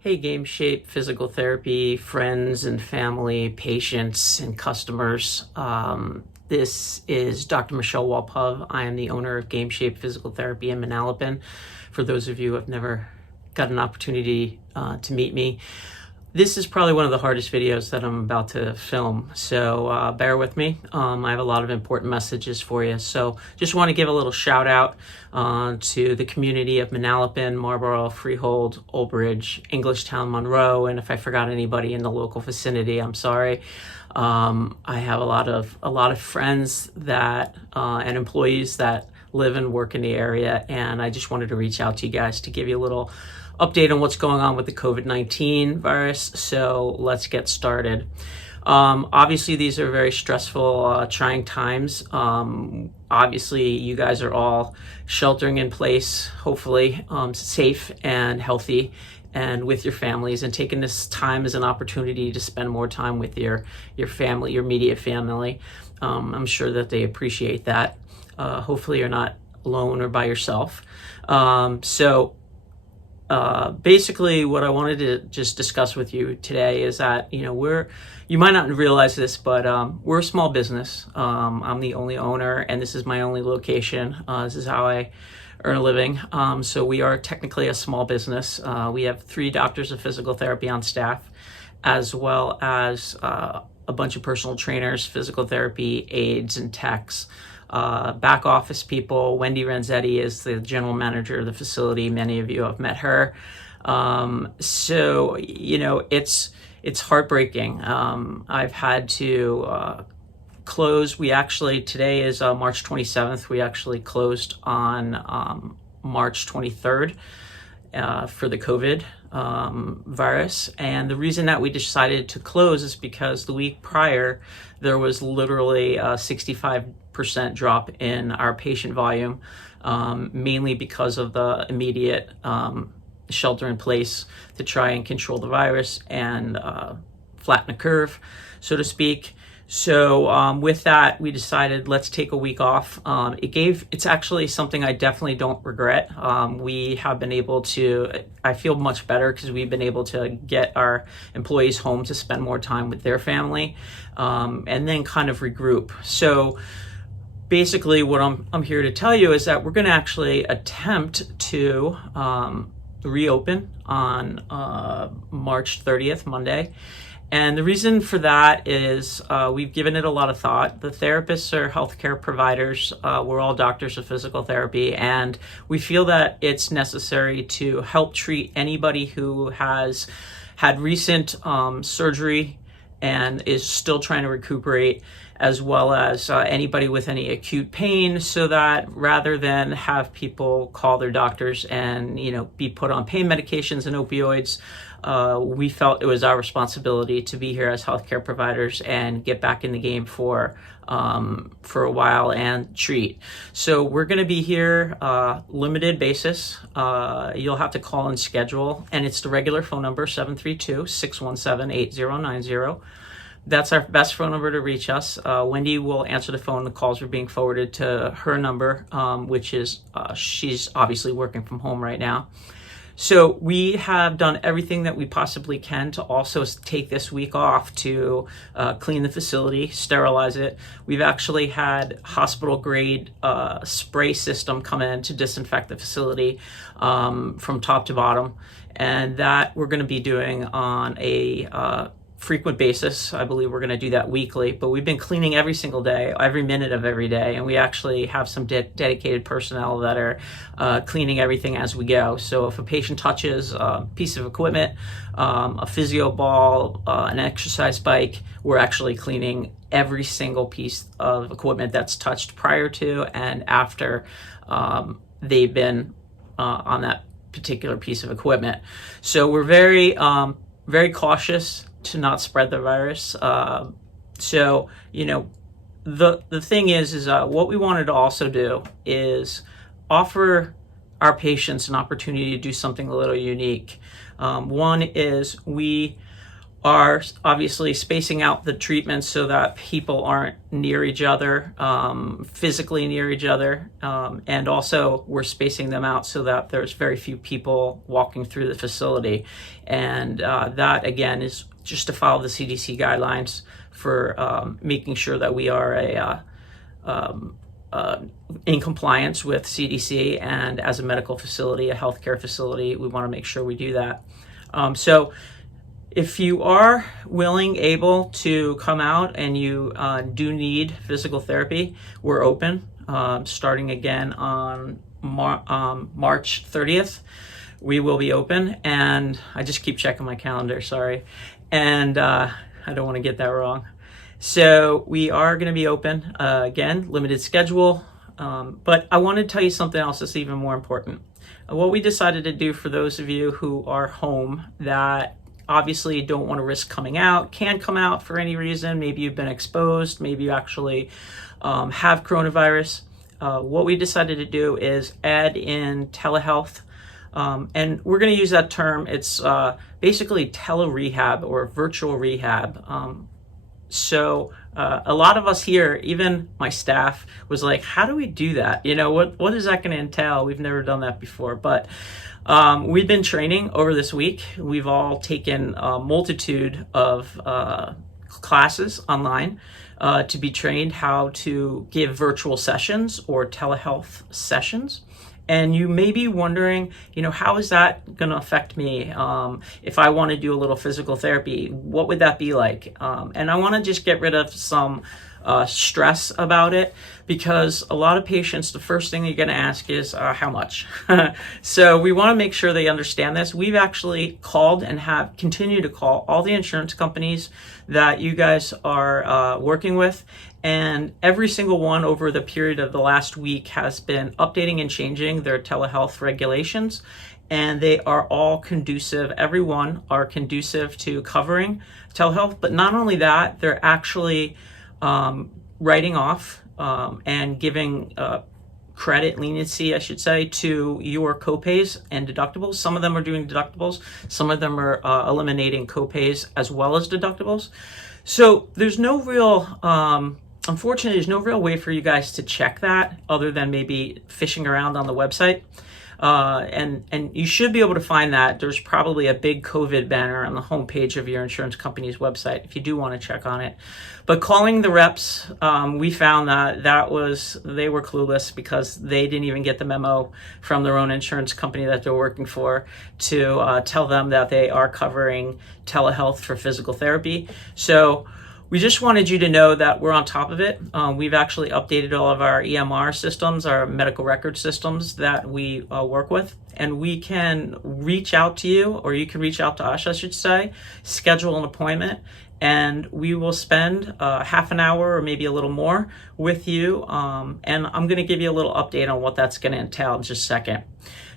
Hey, Game Shape Physical Therapy, friends and family, patients and customers. This is Dr. Michelle Walpove. I am the owner of Game Shape Physical Therapy in Manalapan. For those of you who have never got an opportunity to meet me, this is probably one of the hardest videos that I'm about to film, so bear with me. I have a lot of important messages for you. So just want to give a little shout out to the community of Manalapan, Marlborough, Freehold, Old Bridge, Englishtown, Monroe, and if I forgot anybody in the local vicinity, I'm sorry. I have a lot of friends that and employees that live and work in the area, and I just wanted to reach out to you guys to give you a little update on what's going on with the COVID-19 virus. So let's get started. Obviously, these are very stressful, trying times. Obviously, you guys are all sheltering in place, hopefully safe and healthy and with your families, and taking this time as an opportunity to spend more time with your family, your immediate family. I'm sure that they appreciate that. Hopefully you're not alone or by yourself. Basically what I wanted to just discuss with you today is that, you might not realize this, but we're a small business. I'm the only owner, and this is my only location. This is how I earn a living. So we are technically a small business. We have 3 doctors of physical therapy on staff, as well as a bunch of personal trainers, physical therapy aides and techs. Back office people. Wendy Renzetti is the general manager of the facility. Many of you have met her. So it's heartbreaking. I've had to close. Today is March 27th. We actually closed on March 23rd for the COVID virus. And the reason that we decided to close is because the week prior, there was literally a 65% drop in our patient volume, mainly because of the immediate shelter in place to try and control the virus and flatten the curve, so to speak. So with that, we decided let's take a week off. It's actually something I definitely don't regret. We have been able to, I feel much better because we've been able to get our employees home to spend more time with their family, and then kind of regroup. So basically what I'm here to tell you is that we're going to actually attempt to reopen on March 30th, Monday. And the reason for that is we've given it a lot of thought. The therapists are healthcare providers. We're all doctors of physical therapy, and we feel that it's necessary to help treat anybody who has had recent surgery and is still trying to recuperate, as well as anybody with any acute pain, so that rather than have people call their doctors and be put on pain medications and opioids, we felt it was our responsibility to be here as healthcare providers and get back in the game for a while and treat. So we're going to be here limited basis. You'll have to call and schedule, and it's the regular phone number, 732-617-8090. That's our best phone number to reach us. Wendy will answer the phone. The calls are being forwarded to her number, which is she's obviously working from home right now. So we have done everything that we possibly can to also take this week off to clean the facility, sterilize it. We've actually had hospital grade spray system come in to disinfect the facility from top to bottom. And that we're going to be doing on a frequent basis. I believe we're going to do that weekly, but we've been cleaning every single day, every minute of every day, and we actually have some dedicated personnel that are cleaning everything as we go. So if a patient touches a piece of equipment, a physio ball, an exercise bike, we're actually cleaning every single piece of equipment that's touched prior to and after they've been on that particular piece of equipment. So we're very cautious to not spread the virus. The thing is what we wanted to also do is offer our patients an opportunity to do something a little unique. One is we are obviously spacing out the treatments so that people aren't near each other, physically near each other. And also we're spacing them out so that there's very few people walking through the facility. And that, again, is just to follow the CDC guidelines for making sure that we are in compliance with CDC, and as a medical facility, a healthcare facility, we want to make sure we do that. So if you are willing, able to come out and you do need physical therapy, we're open starting again on March 30th. We will be open, and I just keep checking my calendar, sorry. And I don't want to get that wrong. So we are going to be open, again, limited schedule. But I want to tell you something else that's even more important. What we decided to do for those of you who are home that obviously don't want to risk coming out, can't come out for any reason, maybe you've been exposed, maybe you actually have coronavirus, what we decided to do is add in telehealth. And we're going to use that term. It's basically tele-rehab or virtual rehab. So a lot of us here, even my staff, was like, how do we do that? You know, what is that going to entail? We've never done that before. But we've been training over this week. We've all taken a multitude of classes online to be trained how to give virtual sessions or telehealth sessions. And you may be wondering, you know, how is that going to affect me? If I want to do a little physical therapy, what would that be like? And I want to just get rid of some stress about it, because a lot of patients, the first thing you're going to ask is how much. So we want to make sure they understand this. We've actually called and have continued to call all the insurance companies that you guys are working with, and every single one over the period of the last week has been updating and changing their telehealth regulations, and they are all conducive. Everyone are conducive to covering telehealth. But not only that, they're actually writing off and giving credit, leniency, I should say, to your copays and deductibles. Some of them are doing deductibles. Some of them are eliminating copays as well as deductibles. So there's no real, unfortunately, there's no real way for you guys to check that other than maybe fishing around on the website. And you should be able to find that. There's probably a big COVID banner on the homepage of your insurance company's website if you do want to check on it. But calling the reps, we found that they were clueless, because they didn't even get the memo from their own insurance company that they're working for to tell them that they are covering telehealth for physical therapy. So we just wanted you to know that we're on top of it. We've actually updated all of our EMR systems, our medical record systems that we work with, and we can reach out to you, or you can reach out to us, I should say, schedule an appointment, and we will spend half an hour or maybe a little more with you. And I'm going to give you a little update on what that's going to entail in just a second.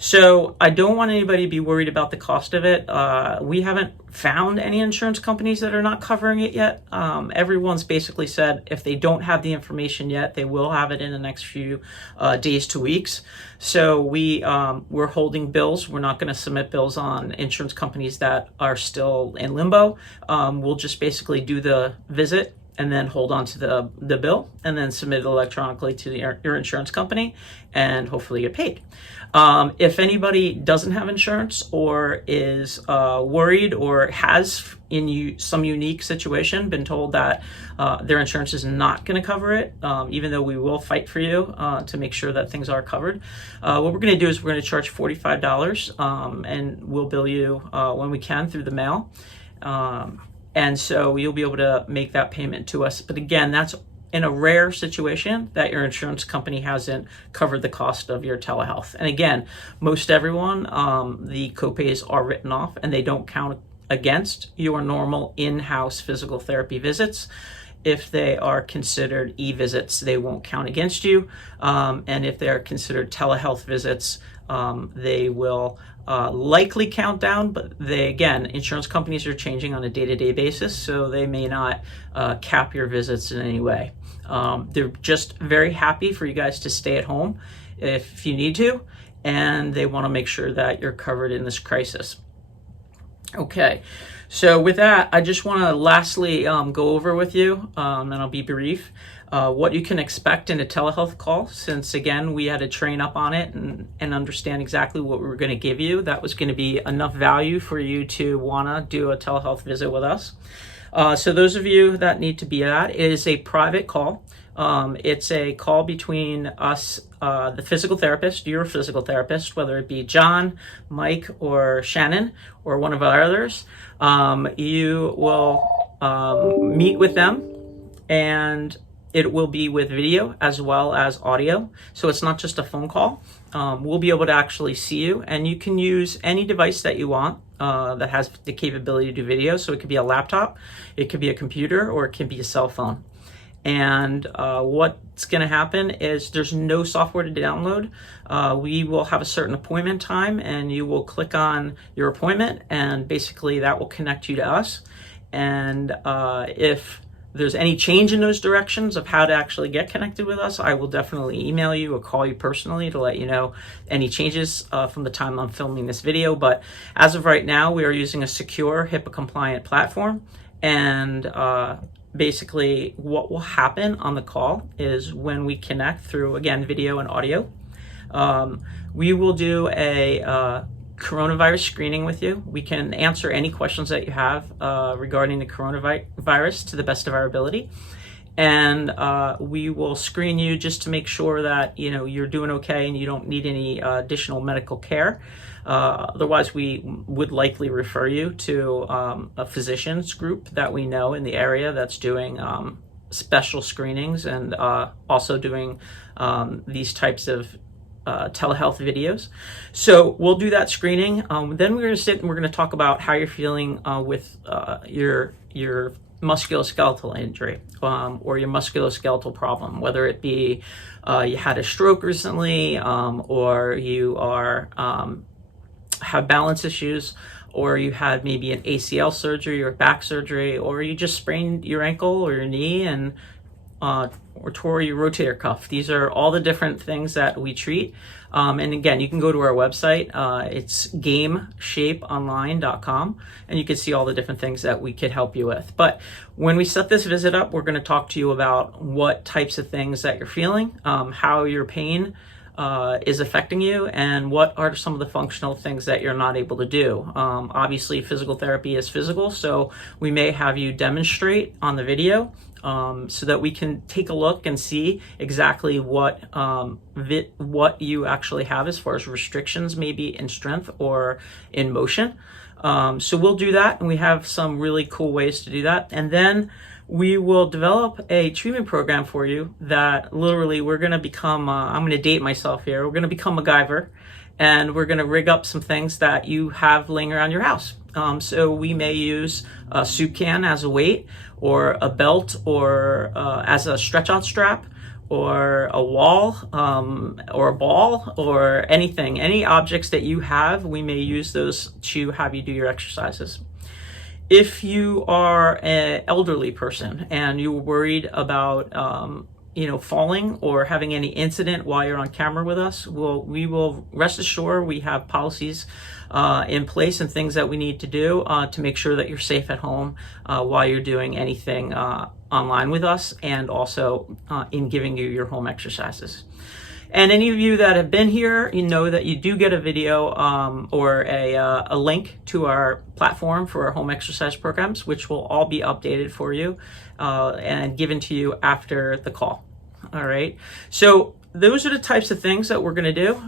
So I don't want anybody to be worried about the cost of it. We haven't found any insurance companies that are not covering it yet. Everyone's basically said if they don't have the information yet, they will have it in the next few days to weeks. So we're holding bills. We're not going to submit bills on insurance companies that are still in limbo. We'll just basically do the visit and then hold on to the bill, and then submit it electronically to your insurance company, and hopefully get paid. If anybody doesn't have insurance, or is worried, or has in some unique situation been told that their insurance is not going to cover it, even though we will fight for you to make sure that things are covered, what we're going to do is we're going to charge $45, and we'll bill you when we can through the mail. And so you'll be able to make that payment to us. But again, that's in a rare situation that your insurance company hasn't covered the cost of your telehealth. And again, most everyone, the copays are written off, and they don't count against your normal in-house physical therapy visits. If they are considered e-visits, they won't count against you. And if they are considered telehealth visits, they will likely count down, but insurance companies are changing on a day-to-day basis, so they may not cap your visits in any way. They're just very happy for you guys to stay at home if you need to, and they want to make sure that you're covered in this crisis. Okay, so with that, I just want to lastly go over with you, and I'll be brief, what you can expect in a telehealth call, since again, we had to train up on it and understand exactly what we were going to give you. That was going to be enough value for you to want to do a telehealth visit with us. So those of you that need to be at, it is a private call. It's a call between us, the physical therapist, your physical therapist, whether it be John, Mike, or Shannon, or one of our others. You will meet with them, and it will be with video as well as audio. So it's not just a phone call. We'll be able to actually see you, and you can use any device that you want that has the capability to do video. So it could be a laptop, it could be a computer, or it can be a cell phone. And what's going to happen is there's no software to download. We will have a certain appointment time, and you will click on your appointment, and basically that will connect you to us. And if there's any change in those directions of how to actually get connected with us, I will definitely email you or call you personally to let you know any changes from the time I'm filming this video. But as of right now, we are using a secure HIPAA compliant platform, and basically what will happen on the call is when we connect through, again, video and audio, we will do a coronavirus screening with you. We can answer any questions that you have regarding the coronavirus to the best of our ability. And we will screen you just to make sure that you're doing okay and you don't need any additional medical care. Otherwise, we would likely refer you to a physicians group that we know in the area that's doing special screenings and also doing these types of telehealth videos. So we'll do that screening. Then we're going to sit and we're going to talk about how you're feeling with your musculoskeletal injury or your musculoskeletal problem, whether it be you had a stroke recently, or you are have balance issues, or you had maybe an ACL surgery or back surgery, or you just sprained your ankle or your knee and or tore your rotator cuff. These are all the different things that we treat. And again, you can go to our website. It's gameshapeonline.com, and you can see all the different things that we could help you with. But when we set this visit up, we're going to talk to you about what types of things that you're feeling, how your pain is affecting you, and what are some of the functional things that you're not able to do. Obviously, physical therapy is physical, so we may have you demonstrate on the video so that we can take a look and see exactly what you actually have as far as restrictions, maybe in strength or in motion. So we'll do that, and we have some really cool ways to do that. And then we will develop a treatment program for you that literally we're going to become, I'm going to date myself here, we're going to become MacGyver, and we're going to rig up some things that you have laying around your house. So we may use a soup can as a weight, or a belt, or as a stretch out strap, or a wall, or a ball, or anything, any objects that you have, we may use those to have you do your exercises. If you are an elderly person and you're worried about falling or having any incident while you're on camera with us, we will rest assured we have policies in place and things that we need to do to make sure that you're safe at home while you're doing anything online with us, and also in giving you your home exercises. And any of you that have been here, you know that you do get a video or a link to our platform for our home exercise programs, which will all be updated for you and given to you after the call. All right. So those are the types of things that we're going to do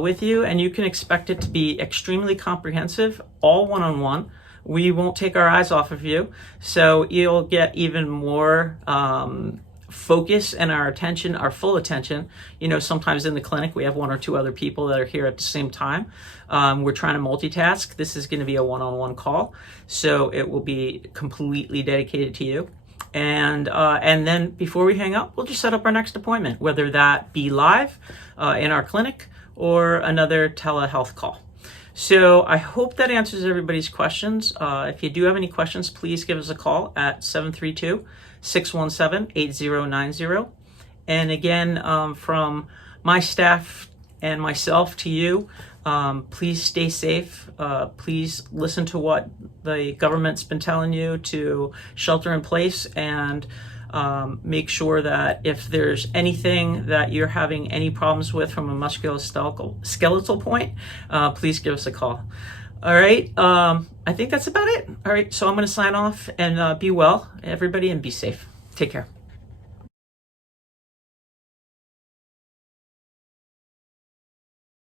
with you, and you can expect it to be extremely comprehensive, all one-on-one. We won't take our eyes off of you, so you'll get even more focus and our attention, our full attention. Sometimes in the clinic we have one or two other people that are here at the same time. We're trying to multitask. This is going to be a one-on-one call, so it will be completely dedicated to you. And then before we hang up, we'll just set up our next appointment, whether that be live in our clinic or another telehealth call. So I hope that answers everybody's questions. If you do have any questions, please give us a call at 732-617-8090. And again, from my staff and myself to you. Please stay safe. Please listen to what the government's been telling you to shelter in place, and make sure that if there's anything that you're having any problems with from a musculoskeletal point, please give us a call. All right. I think that's about it. All right. So I'm going to sign off, and be well, everybody, and be safe. Take care.